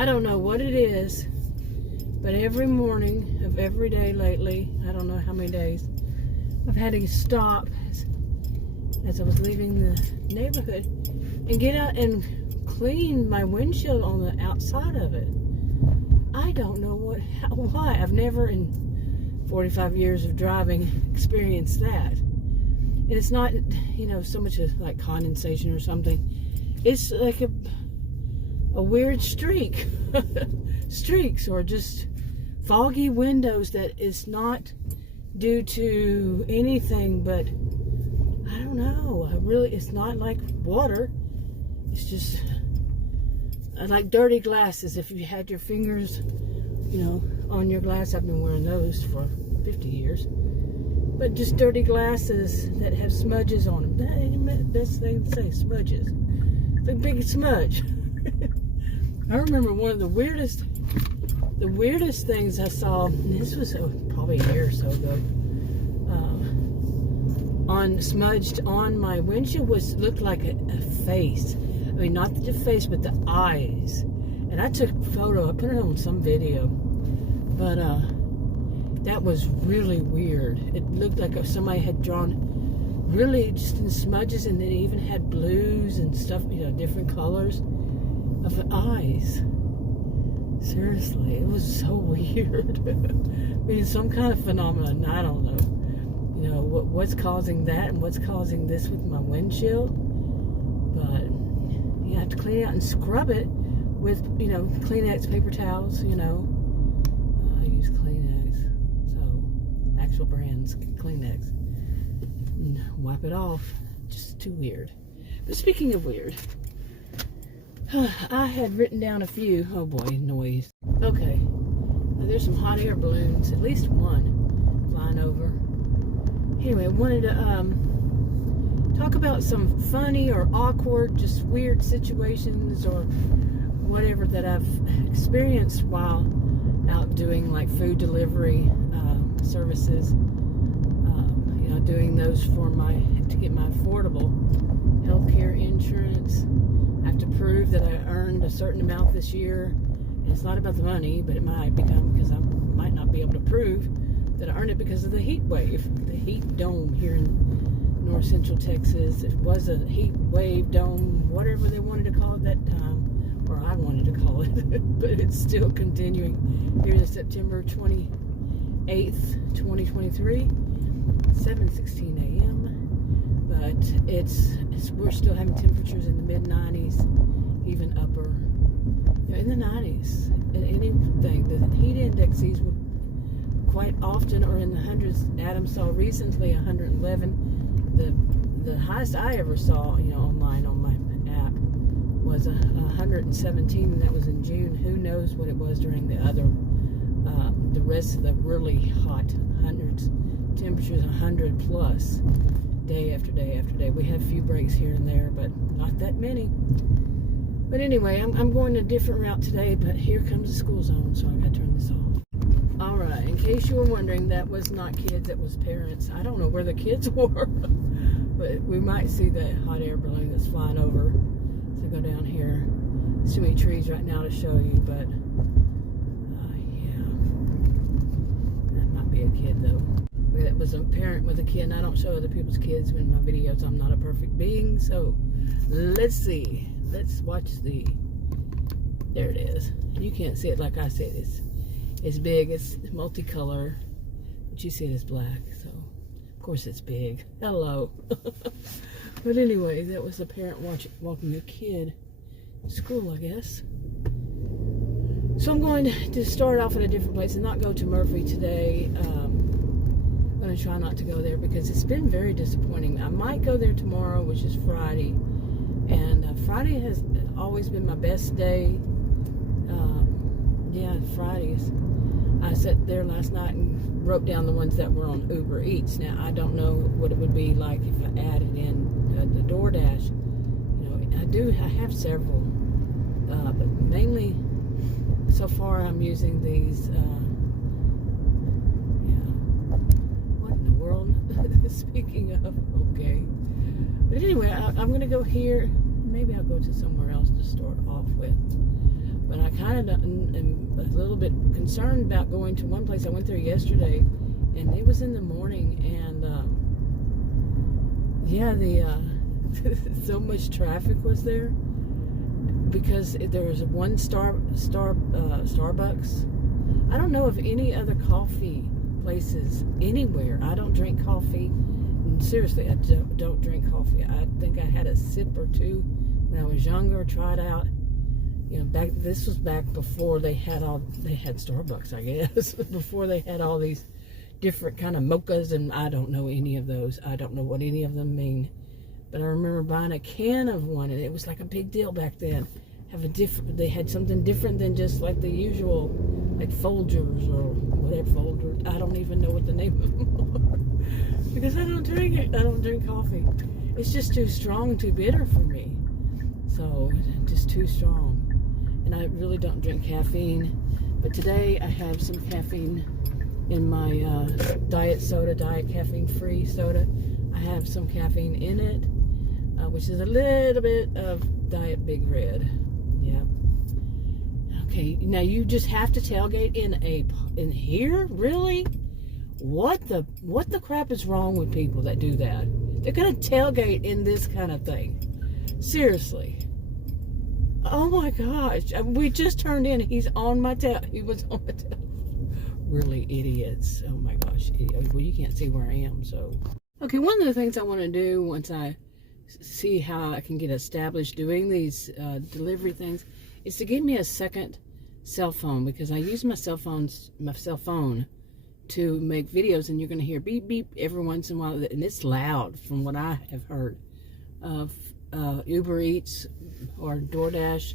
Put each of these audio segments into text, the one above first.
I don't know what it is, but every morning of every day lately, I don't know how many days, I've had to stop as I was leaving the neighborhood and get out and clean my windshield on the outside of it. I don't know why. I've never in 45 years of driving experienced that. And it's not, so much as like condensation or something. It's like a weird streak. Streaks or just foggy windows that is not due to anything but, I don't know. It's not like water. It's just like dirty glasses. If you had your fingers, on your glass. I've been wearing those for 50 years. But just dirty glasses that have smudges on them. That ain't the best thing to say, smudges. It's a big smudge. I remember one of the weirdest things I saw, and this was probably a year or so ago, smudged on my windshield looked like a face. I mean, not the face, but the eyes. And I took a photo. I put it on some video. But that was really weird. It looked like somebody had drawn really just in smudges, and it even had blues and stuff, different colors of the eyes. Seriously, it was so weird. I mean, some kind of phenomenon. I don't know. What's causing that and what's causing this with my windshield. But you have to clean it out and scrub it with, Kleenex paper towels, I use Kleenex. So, actual brands, Kleenex. And wipe it off. Just too weird. But speaking of weird, I had written down a few. Oh boy, noise. Okay. Now there's some hot air balloons, at least one, flying over. Anyway, I wanted to talk about some funny or awkward, just weird situations or whatever that I've experienced while out doing like food delivery services. Doing those to get my affordable healthcare insurance. I have to prove that I earned a certain amount this year. And it's not about the money, but it might become, because I might not be able to prove that I earned it because of the heat wave, the heat dome here in north central Texas. It was a heat wave dome, whatever they wanted to call it that time, or I wanted to call it, but it's still continuing here in September 28th, 2023, 7:16 a.m. But we're still having temperatures in the mid-90s, even upper, in the 90s. And anything, the heat indexes would quite often are in the hundreds. Adam saw recently 111. The highest I ever saw, online on my app was 117, and that was in June. Who knows what it was during the rest of the really hot hundreds, temperatures 100 plus, day after day after day. We have a few breaks here and there, but not that many. But anyway, I'm going a different route today, but here comes the school zone, so I gotta turn this off. Alright, in case you were wondering, that was not kids, that was parents. I don't know where the kids were, but we might see the hot air balloon that's flying over. So go down here. There's too many trees right now to show you, but yeah. That might be a kid though. It was a parent with a kid, and I don't show other people's kids in my videos. I'm not a perfect being, so let's see. Let's watch there it is. You can't see it like I see it. It's big, it's multicolor, but you see it as black, so of course it's big. Hello. But anyway, that was a parent walking a kid to school, I guess. So I'm going to start off at a different place and not go to Murphy today. I'm going to try not to go there because it's been very disappointing. I might go there tomorrow, which is Friday. And Friday has always been my best day. Yeah, Fridays. I sat there last night and wrote down the ones that were on Uber Eats. Now, I don't know what it would be like if I added in the DoorDash. I have several. But mainly, so far, I'm using these. What in the world? Speaking of, okay. But anyway, I'm going to go here. Maybe I'll go to somewhere else to start off with. But I kind of am a little bit concerned about going to one place. I went there yesterday, and it was in the morning, and yeah, so much traffic was there because there was one Starbucks. I don't know of any other coffee places anywhere. I don't drink coffee. Seriously, I don't drink coffee. I think I had a sip or two when I was younger. Tried out. This was back before they had Starbucks, I guess. Before they had all these different kind of mochas, and I don't know any of those. I don't know what any of them mean. But I remember buying a can of one, and it was like a big deal back then. They had something different than just like the usual, like Folgers or whatever Folgers. I don't even know what the name of them are because I don't drink it. I don't drink coffee. It's just too strong, too bitter for me. So just too strong. And I really don't drink caffeine. But today I have some caffeine in my diet caffeine-free soda. I have some caffeine in it, which is a little bit of Diet Big Red. Yeah. Okay, now you just have to tailgate in here? Really? What the crap is wrong with people that do that? They're gonna tailgate in this kind of thing. Seriously. Oh my gosh. We just turned in. He was on my tail. Really idiots. Oh my gosh. Well, you can't see where I am, so. Okay, one of the things I want to do once I see how I can get established doing these delivery things is to get me a second cell phone, because I use my cell phone to make videos, and you're going to hear beep beep every once in a while, and it's loud from what I have heard of Uber Eats or DoorDash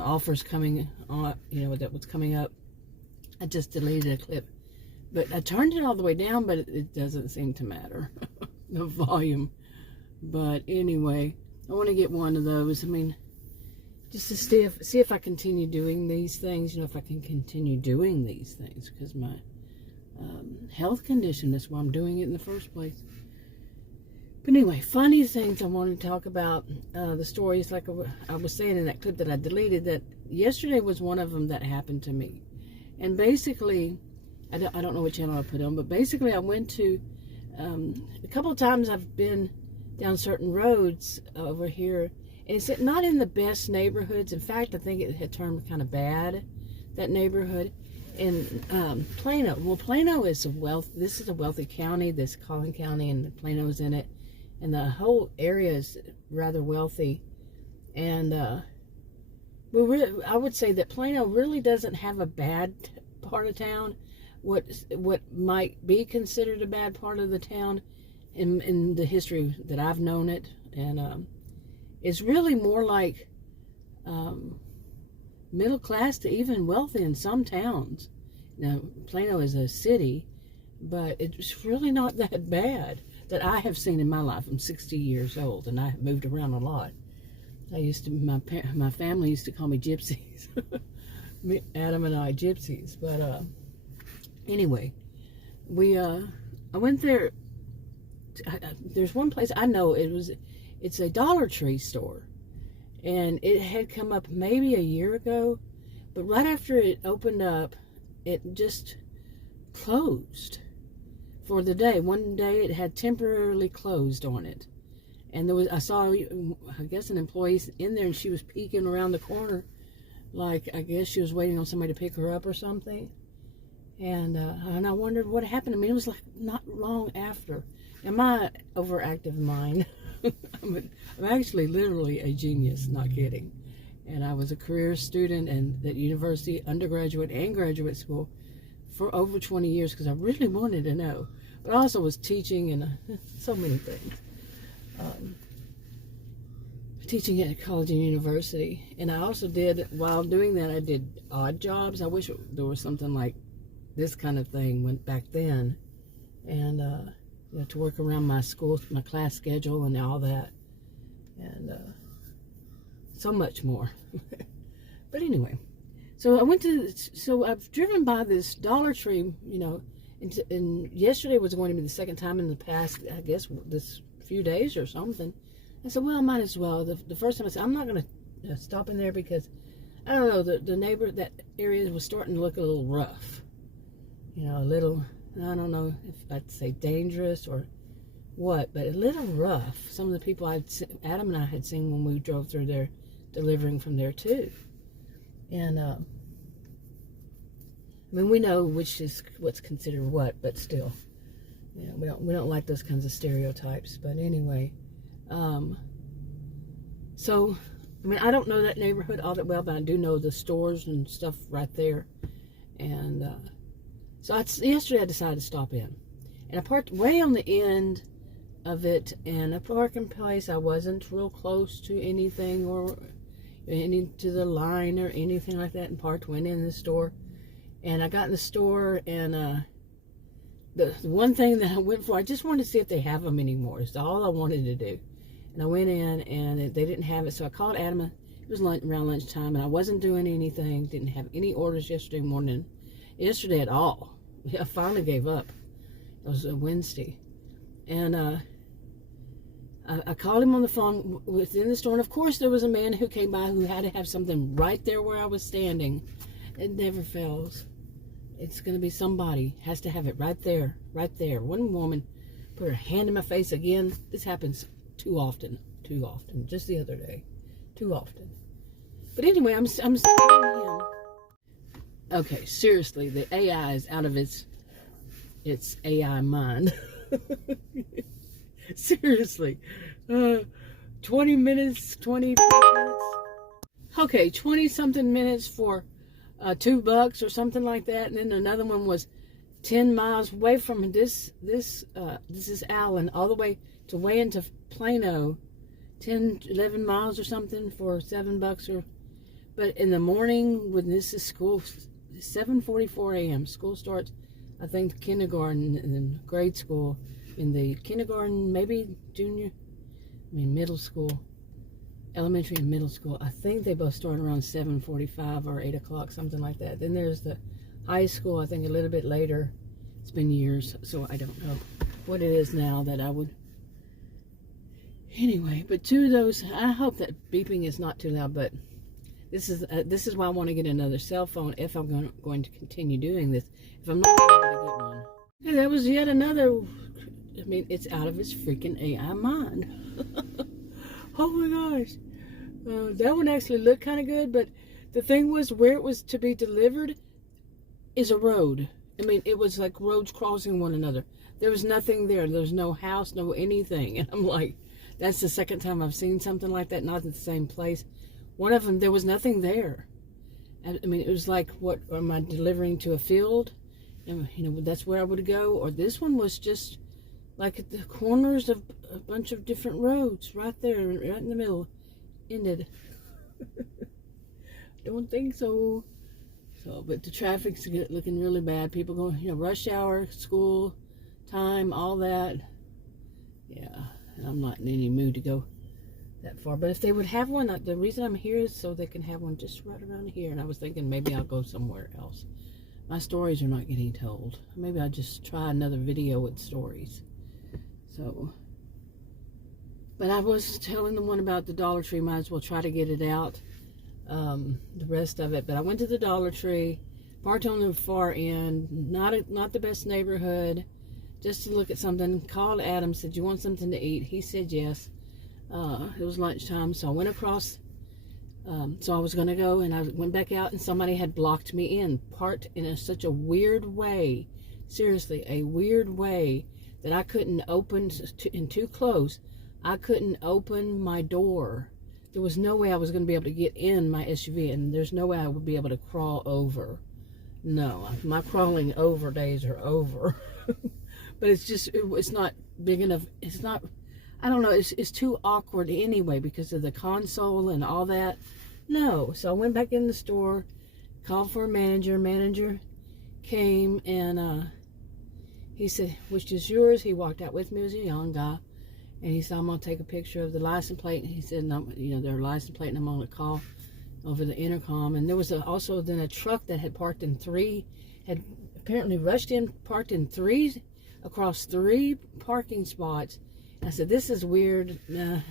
offers coming on, that was coming up. I just deleted a clip, but I turned it all the way down, but it doesn't seem to matter, the volume. But anyway, I want to get one of those. I mean, just to see if I continue doing these things, if I can continue doing these things, because my health condition, that's why I'm doing it in the first place. But anyway, funny things I want to talk about, the stories, like I was saying in that clip that I deleted, that yesterday was one of them that happened to me. And basically, I don't know what channel I put on, but basically I went to, a couple of times I've been down certain roads over here, and it's not in the best neighborhoods. In fact, I think it had turned kind of bad, that neighborhood. In Plano, well, Plano is this is a wealthy county, this Collin County, and Plano's in it. And the whole area is rather wealthy. And I would say that Plano really doesn't have a bad part of town. What might be considered a bad part of the town in the history that I've known it, and it's really more like middle class to even wealthy in some towns. Now, Plano is a city, but it's really not that bad that I have seen in my life. I'm 60 years old, and I have moved around a lot. My family used to call me gypsies. Adam and I, gypsies. But anyway, I went there. There's one place I know, it's a Dollar Tree store, and it had come up maybe a year ago, but right after it opened up, it just closed for the day. One day it had temporarily closed on it, and I saw, I guess, an employee in there, and she was peeking around the corner, like I guess she was waiting on somebody to pick her up or something. And I wondered what happened to me. It was like not long after. In my overactive mind, I'm actually literally a genius, not kidding. And I was a career student at university, undergraduate and graduate school, for over 20 years because I really wanted to know. But I also was teaching and so many things. Teaching at college and university. And I also did, while doing that, I did odd jobs. I wish there was something like this kind of thing went back then, and to work around my class schedule and all that, and so much more. But anyway, so I've driven by this Dollar Tree, and yesterday was going to be the second time in the past, I guess, this few days or something. I said, well, I might as well. The first time I said, I'm not going to stopping there because, I don't know, the neighbor, that area was starting to look a little rough. You know, a little, I don't know if I'd say dangerous or what, but a little rough. Some of the people Adam and I had seen when we drove through there, delivering from there too. And, I mean, we know which is what's considered what, but still, you know, we don't like those kinds of stereotypes. But anyway, so, I mean, I don't know that neighborhood all that well, but I do know the stores and stuff right there. And so yesterday I decided to stop in. And I parked way on the end of it, and a parking place. I wasn't real close to anything or to the line or anything like that, and went in the store. And I got in the store, and the one thing that I went for, I just wanted to see if they have them anymore. It's all I wanted to do. And I went in, and they didn't have it, so I called Adam. It was around lunchtime, and I wasn't doing anything. Didn't have any orders yesterday at all. I finally gave up. It was a Wednesday. And I called him on the phone within the store, and of course there was a man who came by who had to have something right there where I was standing. It never fails. It's going to be somebody has to have it right there, right there. One woman put her hand in my face again. This happens too often, just the other day, too often. But anyway, I'm telling him, okay, seriously, the AI is out of its AI mind. Seriously, 20 minutes, 20 minutes. Okay, 20 something minutes for $2 or something like that, and then another one was 10 miles away from this is Allen, all the way into Plano, 11 miles or something for $7 or. But in the morning, when this is school, 7:44 a.m. School starts. I think kindergarten and then grade school. In the kindergarten, maybe middle school, elementary and middle school. I think they both start around 7:45 or 8 o'clock, something like that. Then there's the high school, I think a little bit later. It's been years, so I don't know what it is now that I would. Anyway, but two of those, I hope that beeping is not too loud, but this is why I want to get another cell phone if I'm going to continue doing this. If I'm not going to get one. And that was yet another, I mean, it's out of its freaking AI mind. Oh my gosh. That one actually looked kind of good, but the thing was, where it was to be delivered is a road. I mean, it was like roads crossing one another. There was nothing there. There was no house, no anything. And I'm like, that's the second time I've seen something like that, not at the same place. One of them, there was nothing there. I mean, it was like, what, am I delivering to a field? And, you know, that's where I would go. Or this one was just like at the corners of a bunch of different roads, right there, right in the middle, ended. Don't think so. So, but the traffic's looking really bad. People going, you know, rush hour, school time, all that. Yeah, and I'm not in any mood to go that far. But if they would have one, the reason I'm here is so they can have one just right around here. And I was thinking maybe I'll go somewhere else. My stories are not getting told. Maybe I'll just try another video with stories. So, but I was telling the one about the Dollar Tree. Might as well try to get it out, the rest of it. But I went to the Dollar Tree, parked on the far end, not the best neighborhood, just to look at something. Called Adam, said, "You want something to eat?" He said yes. It was lunchtime, so I went across. So I was going to go, and I went back out, and somebody had blocked me in, parked in such a weird way, seriously, a weird way, that I couldn't open, too close, I couldn't open my door. There was no way I was going to be able to get in my SUV, and there's no way I would be able to crawl over. No, my crawling over days are over. But it's not big enough. It's not, I don't know, it's too awkward anyway because of the console and all that. No, so I went back in the store, called for a manager. Manager came, and he said, "Which is yours?" He walked out with me. He was a young guy, and he said, "I'm gonna take a picture of the license plate." And he said, "No, you know, their license plate," and I'm gonna call over the intercom. And there was also then a truck that had parked in had apparently rushed in, parked in across three parking spots. And I said, "This is weird, you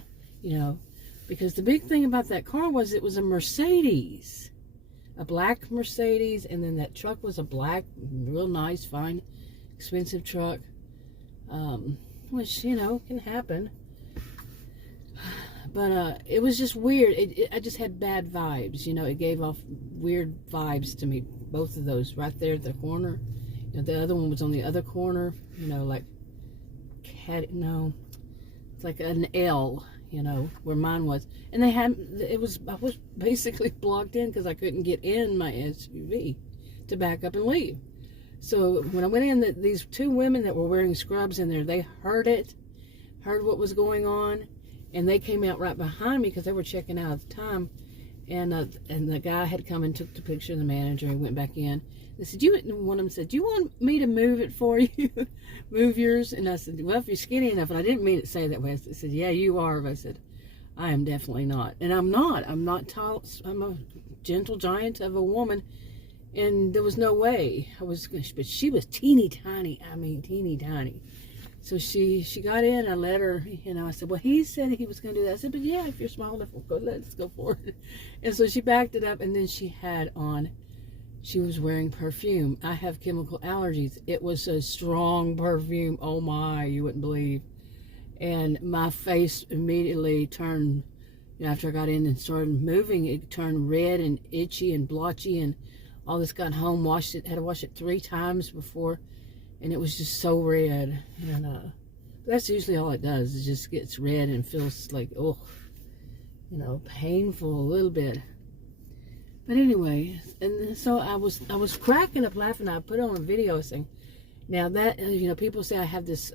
know." Because the big thing about that car was it was a Mercedes. A black Mercedes, and then that truck was a black, real nice, fine, expensive truck. Which, you know, can happen. But it was just weird. I just had bad vibes, you know. It gave off weird vibes to me, both of those, right there at the corner. You know, the other one was on the other corner, you know, like, it's like an L, you know, where mine was. And I was basically blocked in because I couldn't get in my SUV to back up and leave. So when I went in, these two women that were wearing scrubs in there, they heard what was going on. And they came out right behind me because they were checking out at the time. And the guy had come and took the picture of the manager and went back in. They said, one of them said, "Do you want me to move it for you? Move yours?" And I said, "Well, if you're skinny enough." And I didn't mean it to say that way. I said, "Yeah, you are." But I said, "I am definitely not." And I'm not. I'm not tall. I'm a gentle giant of a woman. And there was no way but she was teeny tiny. I mean, teeny tiny. So she got in. I let her, you know, I said, "Well, he said he was going to do that." I said, "But yeah, if you're small enough, let's go for it." And so she backed it up, and then she was wearing perfume. I have chemical allergies. It was a strong perfume. Oh my, you wouldn't believe. And my face immediately turned, you know, after I got in and started moving, it turned red and itchy and blotchy and all this. Got home, had to wash it 3 times before. And it was just so red, and that's usually all it does. It just gets red and feels like, oh, you know, painful a little bit. But anyway, and so I was cracking up laughing. I put on a video saying, now that, you know, people say I have this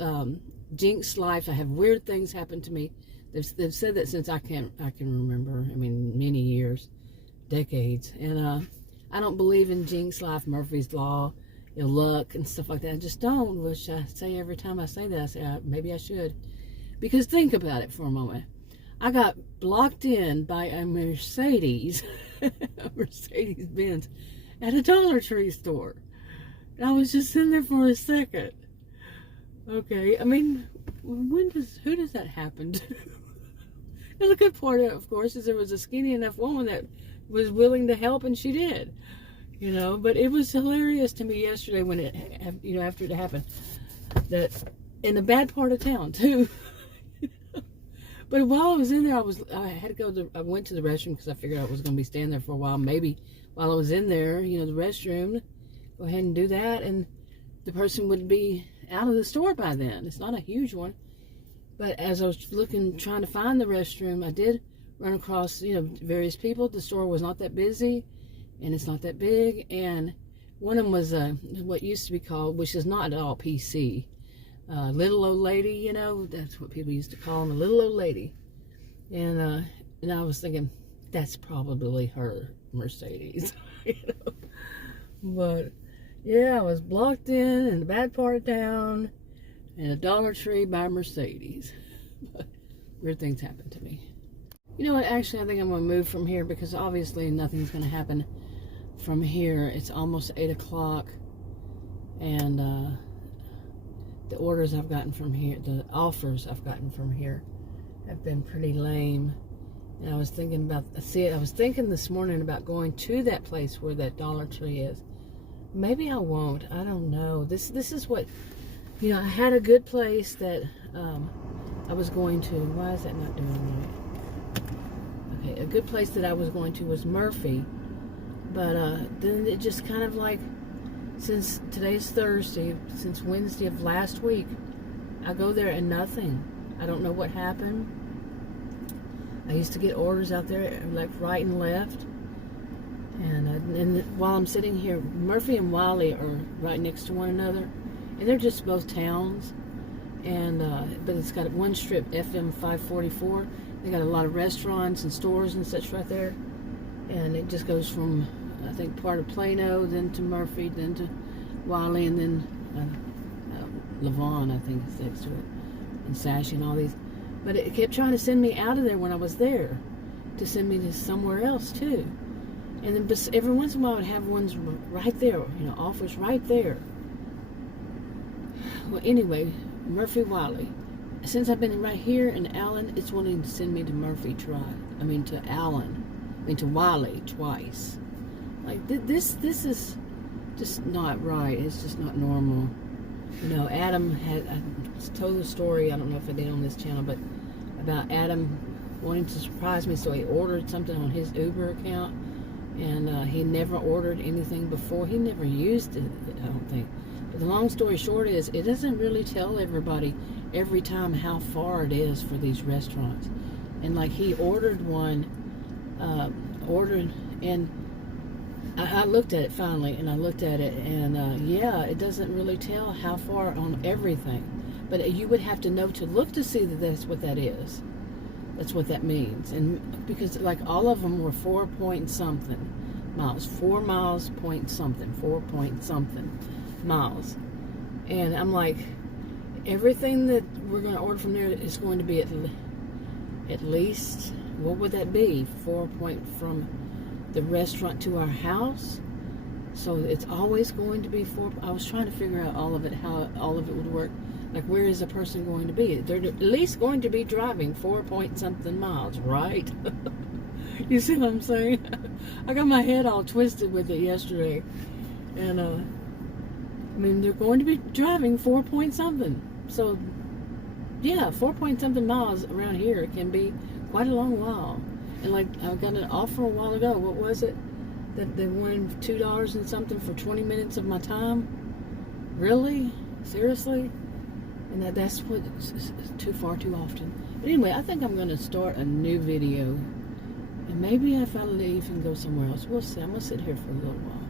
jinx life. I have weird things happen to me. They've said that since I can remember. I mean, many years, decades. And I don't believe in jinx life, Murphy's Law, you know, luck and stuff like that. I just don't, which I say every time I say that. I say, maybe I should. Because think about it for a moment. I got blocked in by a Mercedes, a Mercedes-Benz, at a Dollar Tree store. And I was just sitting there for a second. Okay, I mean, who does that happen to? And the good part, of course, is there was a skinny enough woman that was willing to help, and she did. You know, but it was hilarious to me yesterday when it, you know, after it happened, that in a bad part of town too. But while I was in there, I had to go I went to the restroom because I figured I was going to be standing there for a while. Maybe while I was in there, you know, the restroom, go ahead and do that, and the person would be out of the store by then. It's not a huge one, but as I was trying to find the restroom, I did run across, you know, various people. The store was not that busy. And it's not that big, and one of them was what used to be called, which is not at all PC, little old lady, you know, that's what people used to call them, a little old lady. And I was thinking, that's probably her Mercedes, you know. But yeah, I was blocked in the bad part of town, in a Dollar Tree by Mercedes. But weird things happen to me. You know what, actually I think I'm going to move from here because obviously nothing's going to happen from here. It's almost 8 o'clock, and the orders I've gotten from here, the offers I've gotten from here have been pretty lame. And I was thinking this morning about going to that place where that Dollar Tree is. Maybe I won't. I don't know. This is what, you know, I had a good place that I was going to. Why is that not doing right? Okay, a good place that I was going to was Murphy. But then it just kind of like, since today's Thursday, since Wednesday of last week, I go there and nothing. I don't know what happened. I used to get orders out there like right and left. And while I'm sitting here, Murphy and Wiley are right next to one another. And they're just both towns. And but it's got one strip, FM 544. They got a lot of restaurants and stores and such right there. And it just goes from, I think, part of Plano, then to Murphy, then to Wiley, and then Levon, I think, is next to it, and Sashi and all these. But it kept trying to send me out of there when I was there, to send me to somewhere else, too. And then every once in a while I would have ones right there, you know, offers right there. Well, anyway, Murphy, Wiley. Since I've been right here in Allen, it's wanting to send me to Murphy. Try. to Allen, to Wiley twice. Like this is just not right. It's just not normal. Adam I told the story, I don't know if I did on this channel, but about Adam wanting to surprise me, so he ordered something on his Uber account, and he never ordered anything before. He never used it, I don't think. But the long story short is, it doesn't really tell everybody every time how far it is for these restaurants. And like, he ordered one, and I looked at it finally, and I looked at it, and yeah, it doesn't really tell how far on everything. But you would have to know to look to see that that's what that is. That's what that means. And because like all of them were 4 point something miles, 4 miles point something, 4 point something miles. And I'm like, everything that we're going to order from there is going to be at least, what would that be? 4 point from the restaurant to our house. So it's always going to be 4. I was trying to figure out all of it, how all of it would work. Like, where is a person going to be? They're at least going to be driving 4 point something miles, right? You see what I'm saying? I got my head all twisted with it yesterday. And, they're going to be driving 4 point something. So, yeah, 4 point something miles around here can be quite a long while. And, like, I got an offer a while ago. What was it? That they wanted $2 and something for 20 minutes of my time? Really? Seriously? And that's what, too far too often. But anyway, I think I'm going to start a new video. And maybe if I leave and go somewhere else, we'll see. I'm going to sit here for a little while.